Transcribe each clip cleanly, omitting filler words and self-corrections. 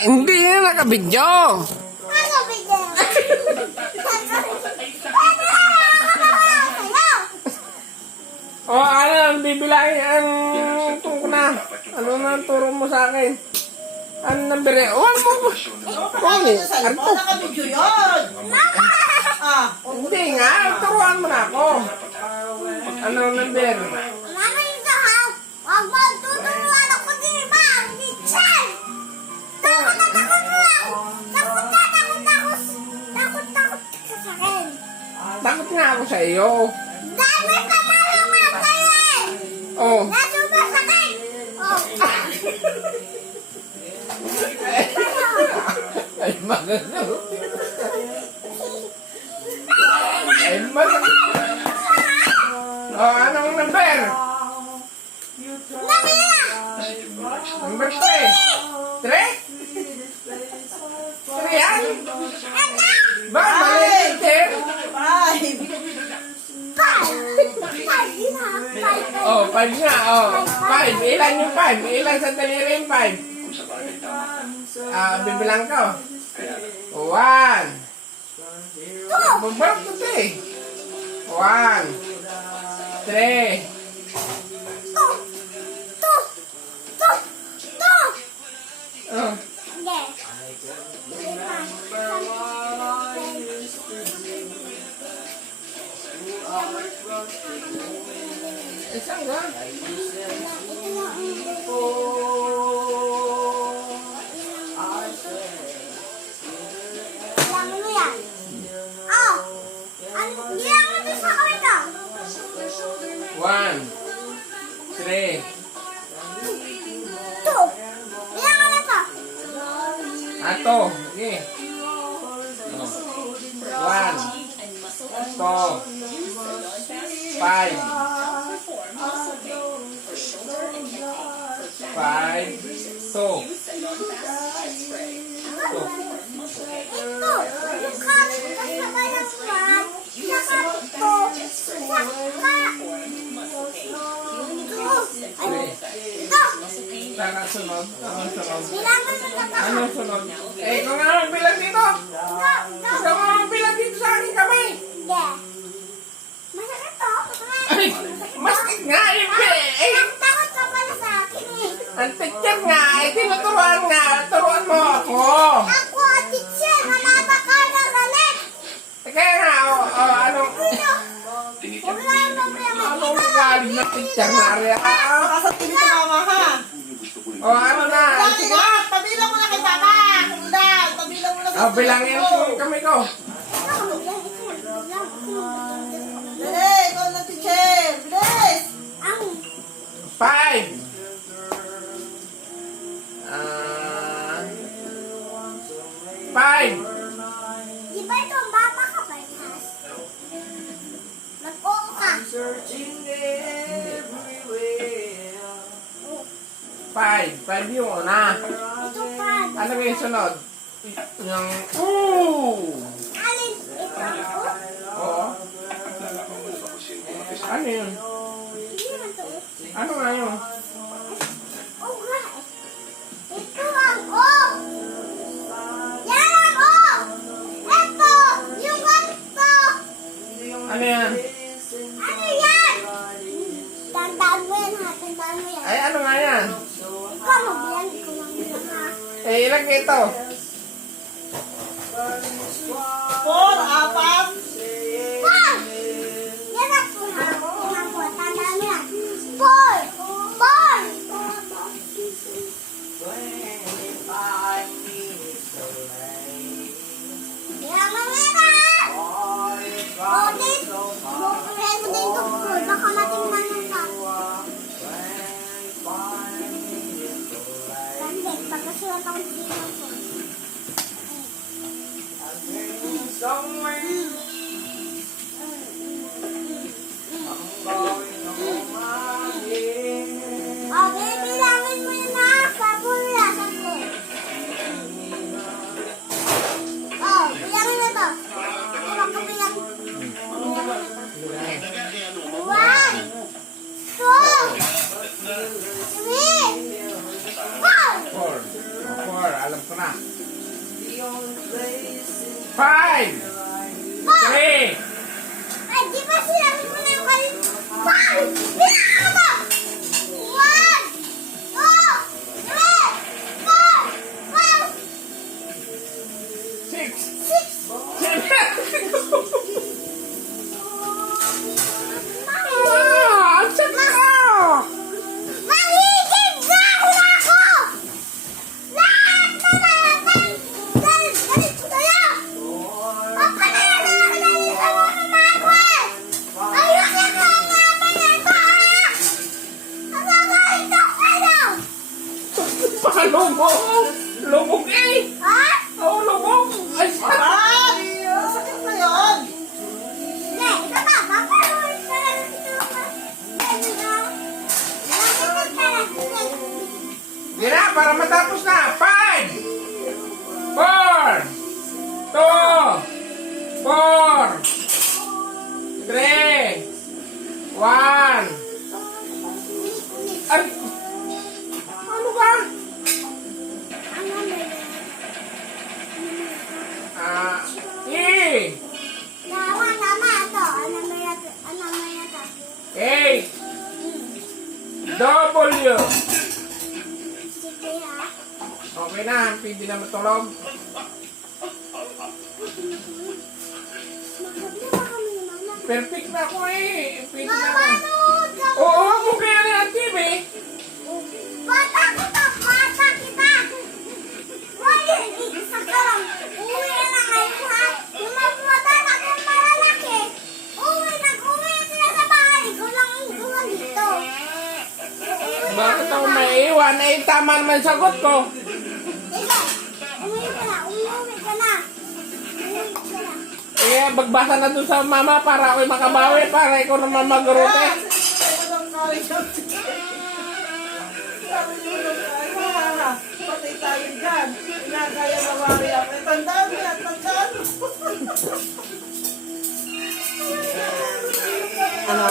Hindi na nakabidyo. Ano bigyan? O ano, bibilangin ang tungko na. Ano na ang turo mo sa akin? Ano number eh? O ano mo? Ano sa cellphone? Nakabidyo yun. Ah, Hindi nga, turuan mo na ako. Ano number? Mama yung sahab. Huwag mo tuturuan ako din, ma. Hindi chan. Takot na takot mo ako. Takot ka sa akin. Takot nga ako sa iyo. Dami pa malaman kayo eh. Oh. Nasubas sa akin. Oh. Ay, magano. Ay, magano. O, anong number? Dami na. Number 3. 3? 3 yan? Ba, mali, teacher. five. Oh, 5 nga, oh. 5. Ilan yung 5? Ilan sa daliri yung 5? Bibilang ko. 1. Bumbarap ko 3. 1. 3. Oh. Isang nga. One. 3. Ato. Okay. 1. 2. 5. 5. 2. Saka sunod. Anong sunod? Anong sunod? Eh, kung ano bilang dito? Kung ano bilang dito sa aking kamay? Ay, masakit nga eh. Takot ka pala sa akin eh. Ang teacher nga, eh, tinuturuan nga. Turuan mo ako. Ako, teacher, malaba ka na galit. Kaya nga, anong... Huwag na yung problema. Anong galing na teacher na rin? Makasapin ito mama ha. Ano na? Bilangin mo. Pabilang mo na kay papa. Sundan. Pabilang mo na kay Bilangin ko kami ko. Dali, ikaw na teacher. Bilis. 5. 5. Di ba ito ang baba ka, Barnas? Mag-oo ka. 5 yung una. Ito pa. Ano ba yung sunod? Yung... Ooh! Alin? Ito ang o? Oo. Ano yun? Hindi naman to o. Ano nga yun? O nga eh. Ito ang o. Yan ang o. Ito. Yung ganito. Ano yan? Ano yan? Tandaan mo yan ha. Tandaan mo yan. Ay, ano nga yan? Ikaw magbilang. Ikaw magbilang ha. Eh, ilang ito? 4, 4. Four! Yan ang po ha. Yan ang po. Tandaan mo yan. 4! 4! Yan ang meron! O, din. Bukurin mo din ito po. Baka matingnan mo ka. Hindi. Pagkasulat ako dito po. O, bibilangin mo yun ha. Sabon na. Sabon. O, bilangin mo ito. Ako magkabilang. One, two, three, four. 4. 4. Alam na. 5, 3, Ay, di ba sinabi mo na yung kayo? One! Bilang mo! 1, 2, 3, 4, 5! Ang sakit na! Maligid dahil ako! Lahat na natin! Dahil ganito sa'yo! Papanayan na ako ng isang mga ko eh! Ayusin lang natin ito ah! Nakakain ako kayo! Palubog! Lubog eh! Ha? Oo, lubog! Ay, sakit! Ay! Sakit na yun! Hindi, ito ba? Papaluin ka lang ito. Ganun na. Nakakit ka lang. Hindi na, para matapos na. 5, 4, 2, 4, 3, 1. Ay! Ano ka? Ano ba yun? E, Nawa, nama ito. Ano ba yan? Ano ba yan ito? 8, W. Sige ha. Okay na, pwede na matulog. Magkabila ba kami ni Mama? Perfect na ako eh. Pwede na. Mama, nood ka. Oo, mo kaya na ang TV. Bata kita! Bata kita! Wala, isa ka lang. Uwi na ngayon ha. Yung magmata na kung malalaki. Nag-uwi sila sa bahay. Gulang dito. Bakit ako maiiwan? Eh, tama naman sagot ko. Sige, umuwi ka na. Umuwi ka na. Umuwi ka na. Eh, magbasa na dun sa mama para ako'y makabawi, para ikaw naman mag-rote. Sabi niyo nung kaya, patay tayo dyan. Inagaya na wari ako. Tandaan mo yan, tandaan mo. Ano?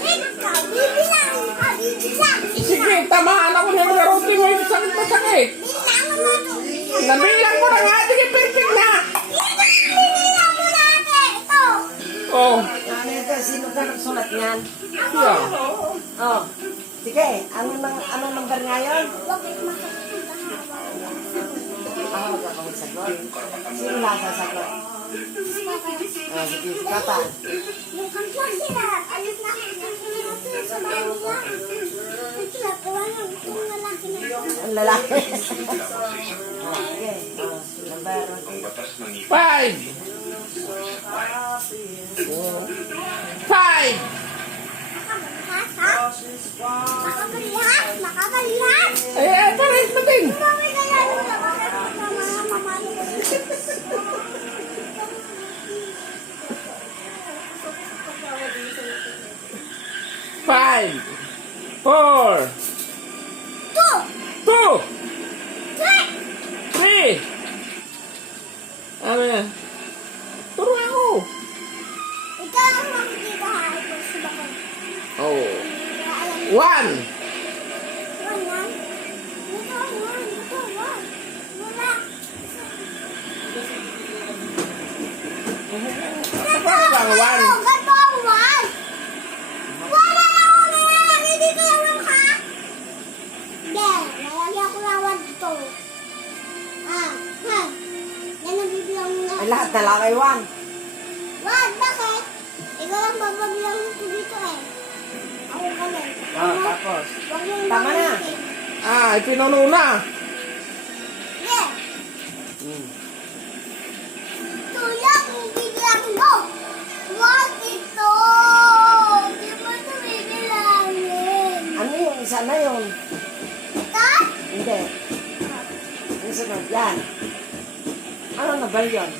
Ikaw, bibilang. Bibilang. Sige, tamaan ako niya mag-rote mo. Sakit na sakit. Bilang mo ito. Nabilang ko na nga, sige, perfect na. Bilang mo natin. Ito. Oh, Ano ito? Sino ka nagsulat niyan? siya. Oh. Sige, anong number nga yun? Huwag kayong makakita ha. Ako magkakasagot. Sino lang sasagot? Ah, sige, kapan? Yung kantuan sila, alis na ako sa bahay nila. Ito, gawa ng itong lalaki na ito. Ang lalaki. Ah, sige. Oh, number. 5, 5, Makabalihas, ha? Makabalihas, makabalihas. eh, pares pa din. Umami ka yan, mga mamalo ko. 5, 4, 2, 2, 3. 3. Ano yan? Turo ako. Ikaw ang makikita ha, ito sa bakal. Oh. Kaya alam mo, 1. one yan. Ito, one. Ito, one. Wala. Paano ba ang 1? Ganito ang one. Wala na ako nalalagay dito yung one ha. Hindi, lalagyan ko lang one dito. Ah, ha. Yan ang bibilang mo na. Ay, lahat na lang ay 1. Wag, bakit? Ikaw lang bababilang ko dito eh. Ako kami. Ah, tapos. Wag yung Tama na. bababilang. Ah, ipinuno na. Yeah. Hmm. Tulak yung bibilang mo. Wag ito. Di mo ito bibilangin. Ano yung isa na yun? Ito? Hindi. Yung sunod, yan. Ano number yun?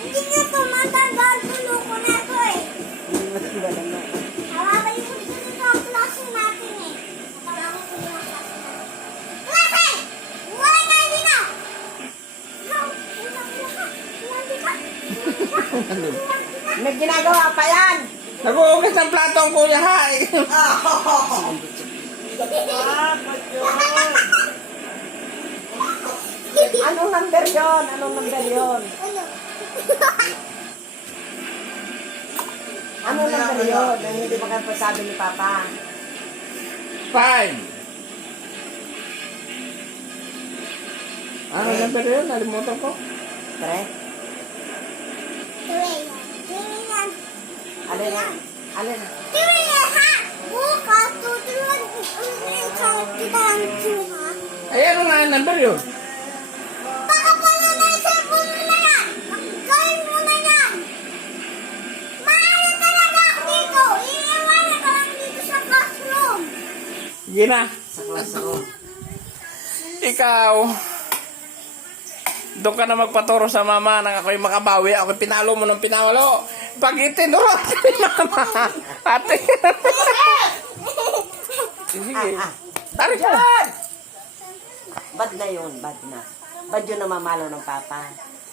Hindi nyo ito matandaan. Tulo ko na ito eh. Hindi mo ito alam na. Hawakan yung dito sa klase natin eh. Hawakan ko yung klase natin. Klase! Wala ka hindi na! Ikaw! Hindi ka! May ginagawa pa yan! Nag-uugas ng plato ang kuya ha. Ah, ba't yun? number yun? Anong number yun? Anong number yun? Na hindi makapasabi ni Papa. 5. Ano number yun? Nalimutan ko. 3? Alin na? Alin na? Bukas, tuturuan kita ha. Ay, ano nga ang number yun? Baka pala na yung cellphone mo na yan. Gawin mo na yan. Maano talaga ako dito. Iiwanan ka lang dito sa classroom. Sige na. Sa classroom. Ikaw. Doon ka na magpaturo sa mama nang ako'y makabawi. Ako'y pinalo mo ng pinalo. Pag itinuro ni mama. Ate. Sige. Tarik mo. Bad na yun, bad na. Bad yun na mamalo ng Papa.